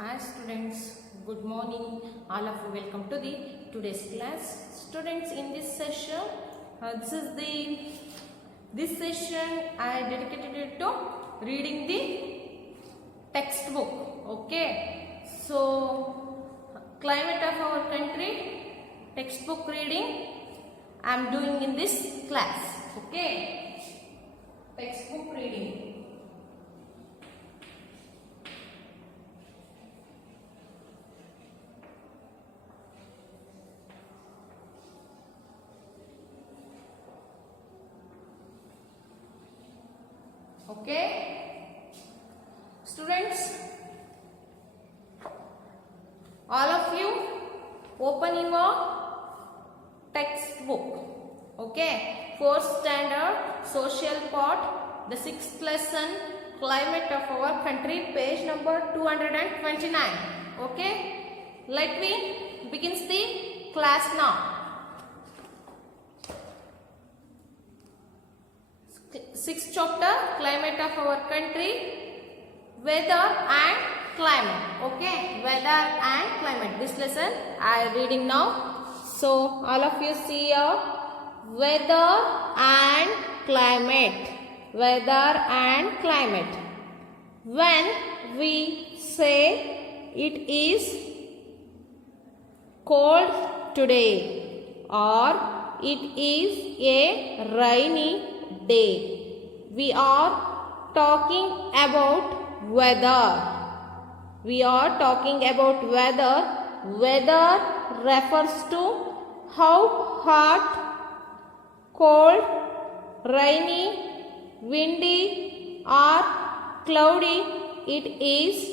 Hi students, good morning. All of you welcome to the today's class. Students, in this session, this session I dedicated it to reading the textbook. Okay, so climate of our country textbook reading I am doing in this class. Okay, textbook reading. Okay, students, all of you open your textbook. Okay, 4th standard social part, the 6th lesson, climate of our country, page number 229. Okay, let me begins the class now. 6th chapter, climate of our country, weather and climate. Okay, weather and climate. This lesson I am reading now. So all of you see here, weather and climate. Weather and climate. When we say it is cold today or it is a rainy day, we are talking about weather. We are talking about weather. Weather refers to how hot, cold, rainy, windy or cloudy it is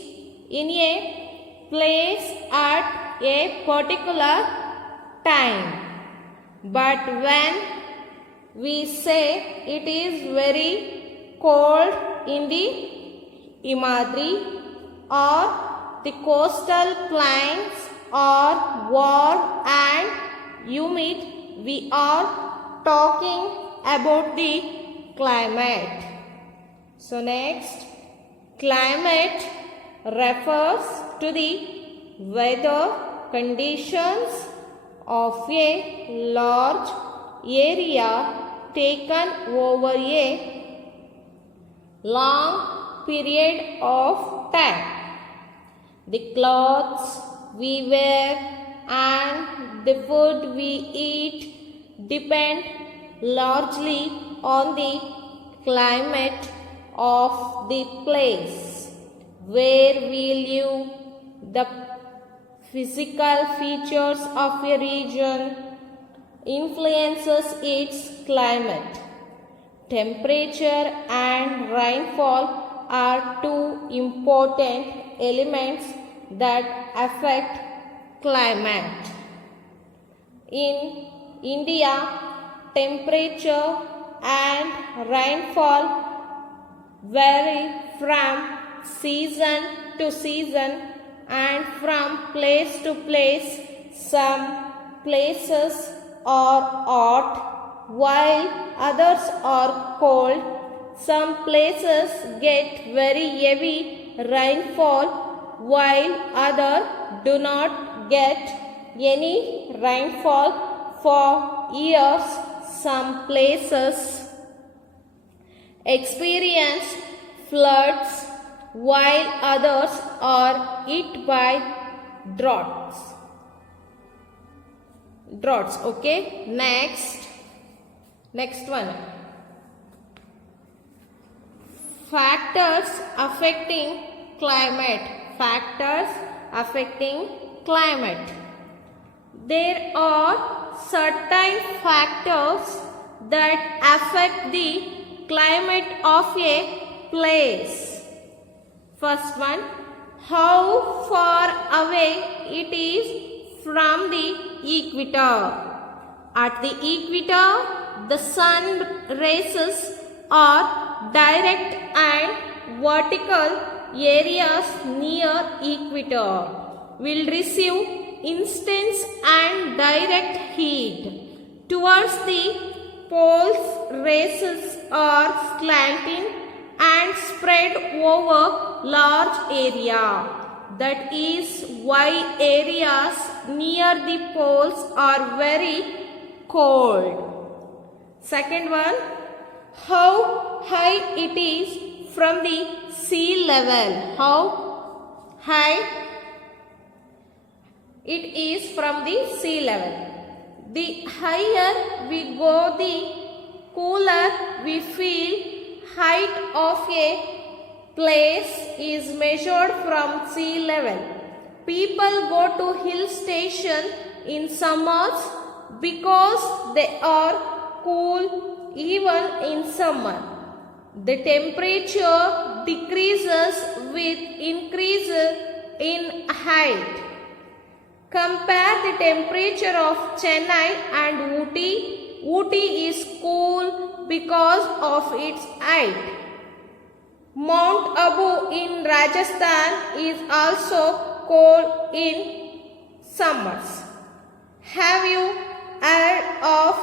in a place at a particular time. But when we say it is very cold in the Himadri or the coastal plains are warm and humid, we are talking about the climate. So next, climate refers to the weather conditions of a large area taken over a long period of time. The clothes we wear and the food we eat depend largely on the climate of the place where we live. The physical features of a region influences its climate. Temperature and rainfall are two important elements that affect climate. In India, temperature and rainfall vary from season to season and from place to place. Some places are hot while others are cold. Some places get very heavy rainfall while others do not get any rainfall for years. Some places experience floods while others are hit by droughts. Okay, next one, factors affecting climate. There are certain factors that affect the climate of a place. First one, how far away it is from the equator. At the equator, the sun rays are direct and vertical. Areas near equator will receive instant and direct heat. Towards the poles, rays are slanting and spread over large area. that is why areas near the poles are very cold. Second one, how high it is from the sea level. How high it is from the sea level. The higher we go, the cooler we feel. Height of a place is measured from sea level. People go to hill station in summers because they are cool even in summer. The temperature decreases with increase in height. Compare the temperature of Chennai and Ooty. Ooty is cool because of its height. Mount Abu in Rajasthan is also cold in summers. Have you heard of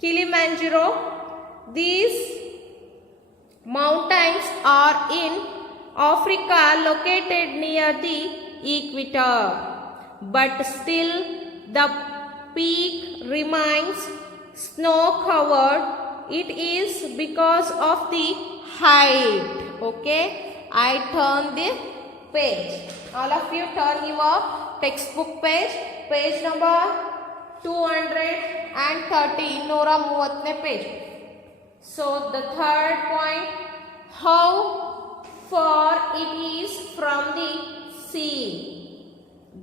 Kilimanjaro? These mountains are in Africa, located near the equator, but still the peak remains snow-covered. It is because of the height. Okay, I turn the page. All of you turn your textbook page. Page number 230. 230 page. So the third point, how far it is from the sea.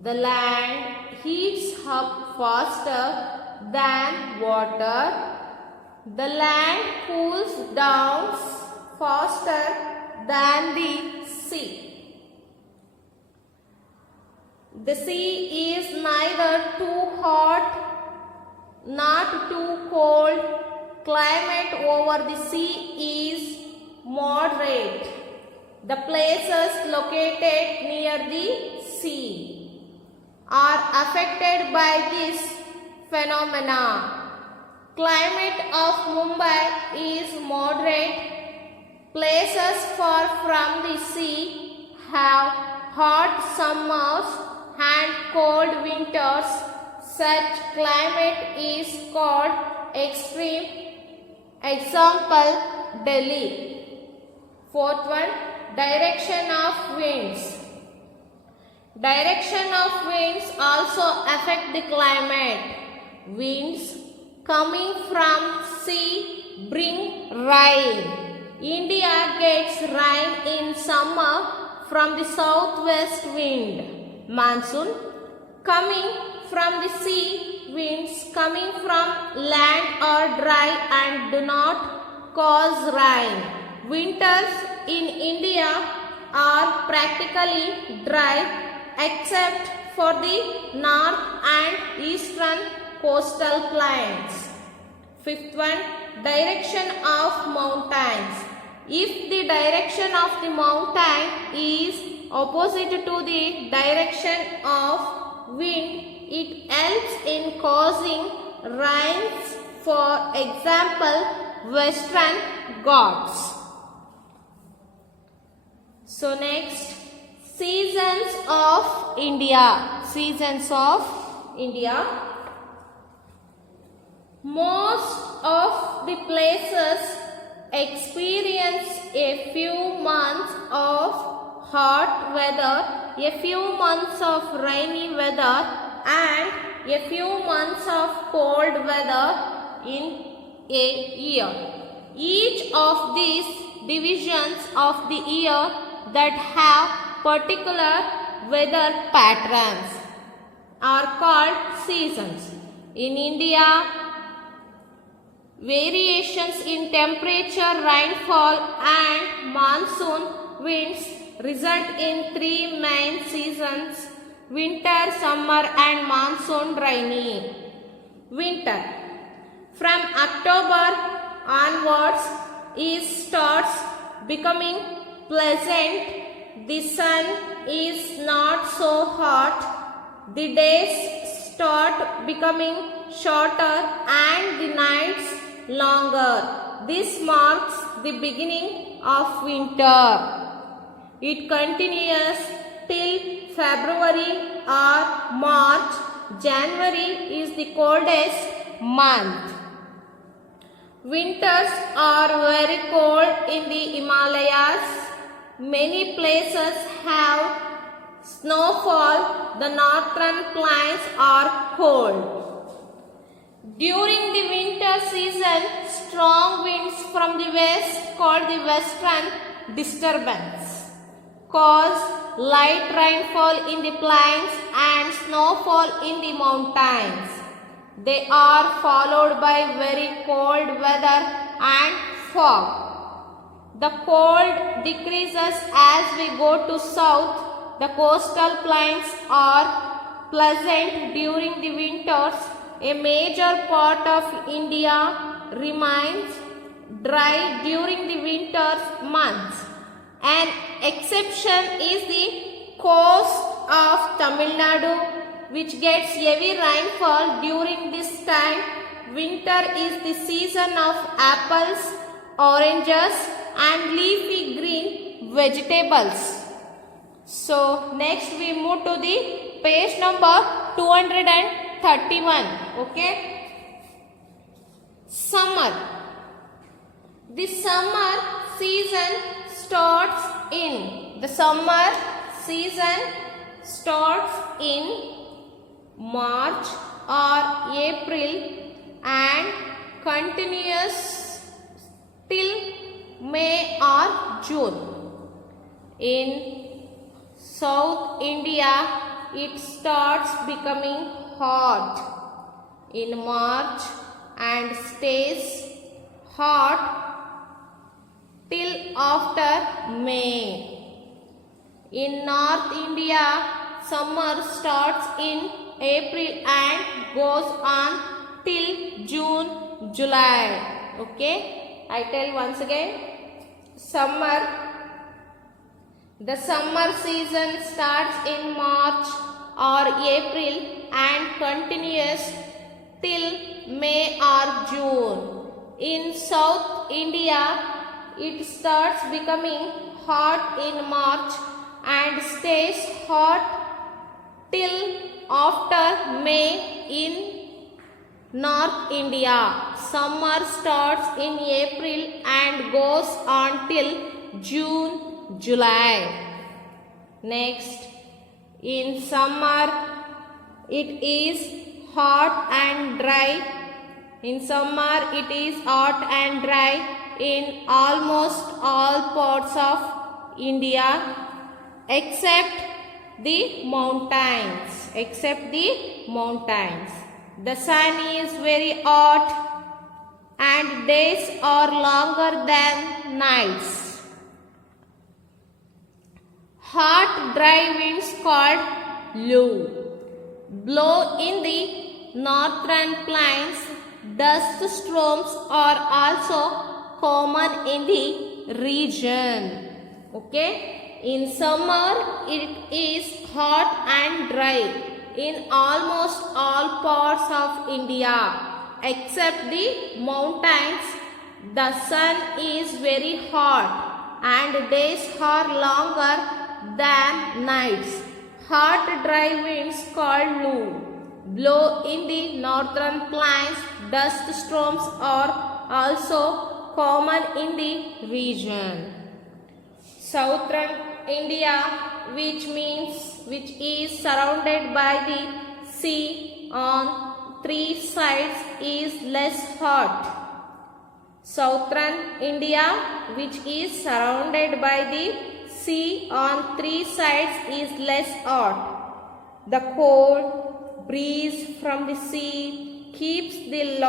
The land heats up faster than water. The land cools down faster than the sea. The sea is neither too hot nor too cold. Climate over the sea is moderate. The places located near the sea are affected by this phenomena. Climate of Mumbai is moderate. Places far from the sea have hot summers and cold winters. Such climate is called extreme. Example, Delhi. Fourth one, direction of winds. Direction of winds also affect the climate. Winds coming from sea bring rain. India gets rain in summer from the southwest wind. Monsoon coming from the sea. Winds coming from land are dry and do not cause rain. Winters in India are practically dry except for the north and eastern coastal plains. Fifth one, direction of mountains. If the direction of the mountain is opposite to the direction of wind, it helps in causing rains. For example, Western Ghats. So next, seasons of India. Seasons of India. Most of the places experience a few months of hot weather, a few months of rainy weather, and a few months of cold weather in a year. Each of these divisions of the year that have particular weather patterns are called seasons. In India, variations in temperature, rainfall and monsoon winds result in three main seasons: winter, summer and monsoon rainy. Winter. From October onwards starts becoming pleasant. The sun is not so hot. The days start becoming shorter and the nights longer. This marks the beginning of winter. It continues till February or March. January is the coldest month. Winters are very cold in the Himalayas. Many places have snowfall. The northern plains are cold. During the winter season, strong winds from the west, called the western disturbance, cause light rainfall in the plains and snowfall in the mountains. They are followed by very cold weather and fog. The cold decreases as we go to south. The coastal plains are pleasant during the winters. A major part of India remains dry during the winter months. An exception is the coast of Tamil Nadu, which gets heavy rainfall during this time. Winter is the season of apples, oranges and leafy green vegetables. So next we move to the page number 231. Okay. Summer. The summer season starts in March or April and continues till May or June. In South India, it starts becoming hot in March and stays hot till after May. In North India, summer starts in April and goes on till June, July. Okay, I tell once again. The summer season starts in March or April and continues till May or June. In South India, it starts becoming hot in March and stays hot till after May. In North India, summer starts in April and goes on till June, July. Next, in summer, it is hot and dry. In summer, it is hot and dry in almost all parts of India except the mountains. The sun is very hot and days are longer than nights. Hot dry winds called Lu blow in the northern plains. Dust storms are also common in the region. Okay. In summer, it is hot and dry in almost all parts of India except the mountains. The sun is very hot and days are longer than nights. Hot dry winds called Lu blow in the northern plains. Dust storms are also common in the region. Southern India, which is surrounded by the sea on three sides, is less hot. Southern India, which is surrounded by the sea on three sides, is less hot. The cold breeze from the sea keeps the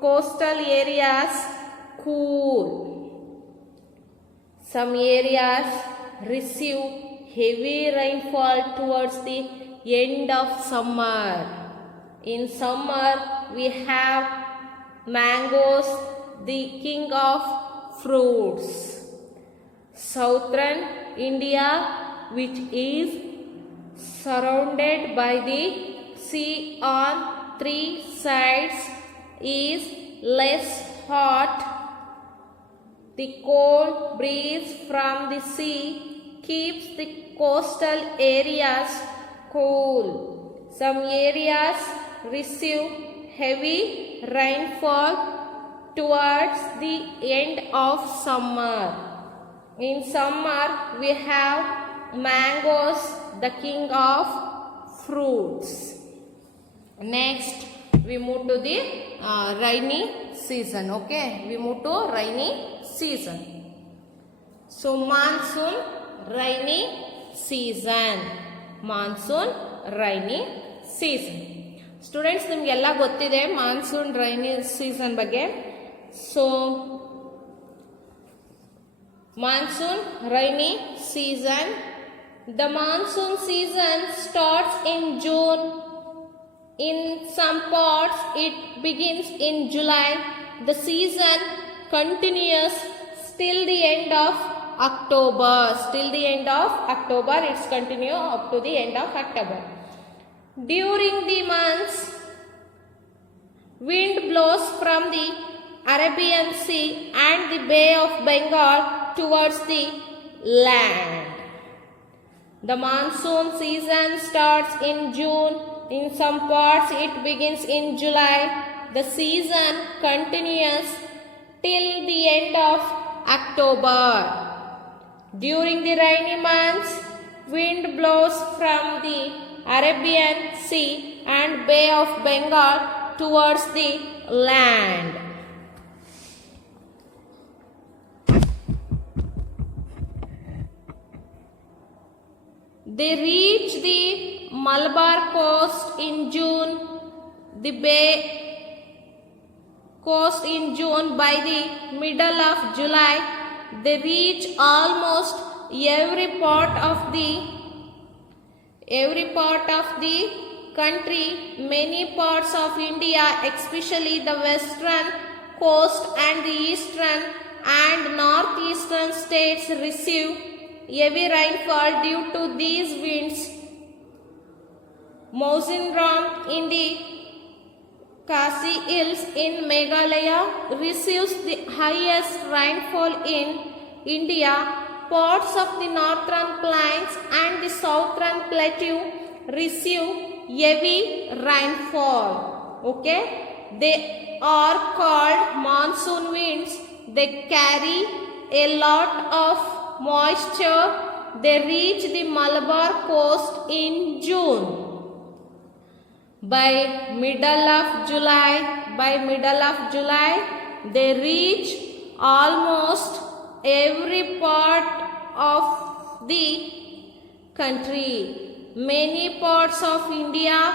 coastal areas cool. Some areas receive heavy rainfall towards the end of summer. In summer, we have mangoes, the king of fruits. Southern India, which is surrounded by the sea on three sides, is less hot The cold breeze from the sea keeps the coastal areas cool. Some areas receive heavy rainfall towards the end of summer. In summer, we have mangoes, the king of fruits. Next, we move to the rainy season. Okay, we move to rainy season. So, monsoon, rainy season. Monsoon, rainy season. Students, ನಿಮಗೆಲ್ಲ ಗೊತ್ತಿದೆ monsoon rainy season ಬಗ್ಗೆ. So monsoon rainy season. The monsoon season starts in June. In some parts it begins in July. The season continues till the end of October. Till the end of October, it's continue up to the end of October. During the months, wind blows from the Arabian Sea and the Bay of Bengal towards the land. The monsoon season starts in June. In some parts it begins in July. The season continues till the end of October. During the rainy months, wind blows from the Arabian Sea and Bay of Bengal towards the land. They reach the Malabar coast in June, the Bay coast in June. By the middle of July, they reach almost every part of the country. Many parts of India, especially the western coast and the eastern and northeastern states, receive heavy rainfall due to these winds. Mawsynram in the Khasi Hills in Meghalaya receives the highest rainfall in India. Parts of the northern plains and the southern plateau receive heavy rainfall. Okay, they are called monsoon winds. They carry a lot of moisture. They reach the Malabar coast in June. By middle of July, they reach almost every part of the country. Many parts of India,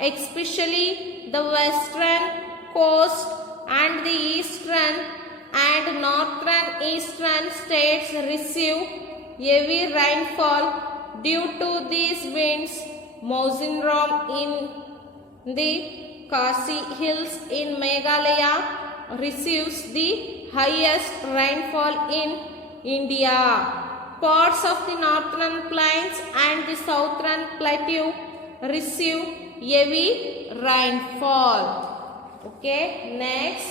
especially the western coast and the eastern and northern eastern states, receive heavy rainfall due to these winds. Mawsynram in the Khasi Hills in Meghalaya receives the highest rainfall in India. Parts of the northern plains and the southern plateau receive heavy rainfall. Okay, next.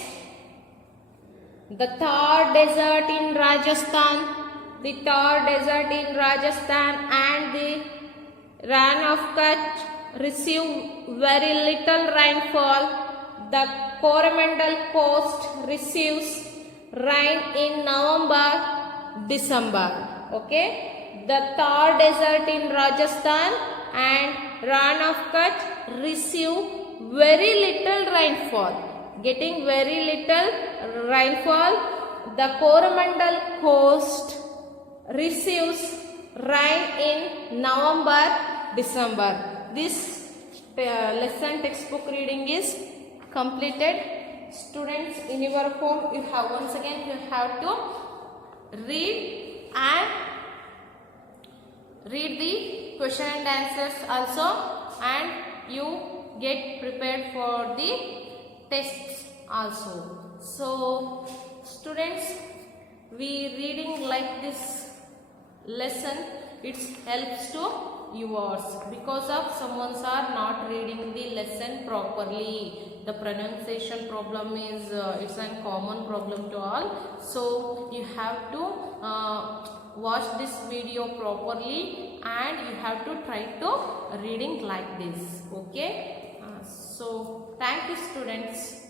The Thar Desert in Rajasthan. The Thar Desert in Rajasthan and the Rann of Kutch receive very little rainfall. The Coromandel coast receives rain in November, December. Okay, the Thar Desert in Rajasthan and Rann of Kutch receive very little rainfall. Getting very little rainfall. The Coromandel coast receives rain in November, December. This lesson textbook reading is completed. Students, in your home, you have once again you have to read the question and answers also, and you get prepared for the tests also. So students, we reading like this lesson, it helps to yours because of someone's are not reading the lesson properly. the pronunciation problem is it's a common problem to all. So you have to watch this video properly and you have to try to reading like this. Okay, so thank you students.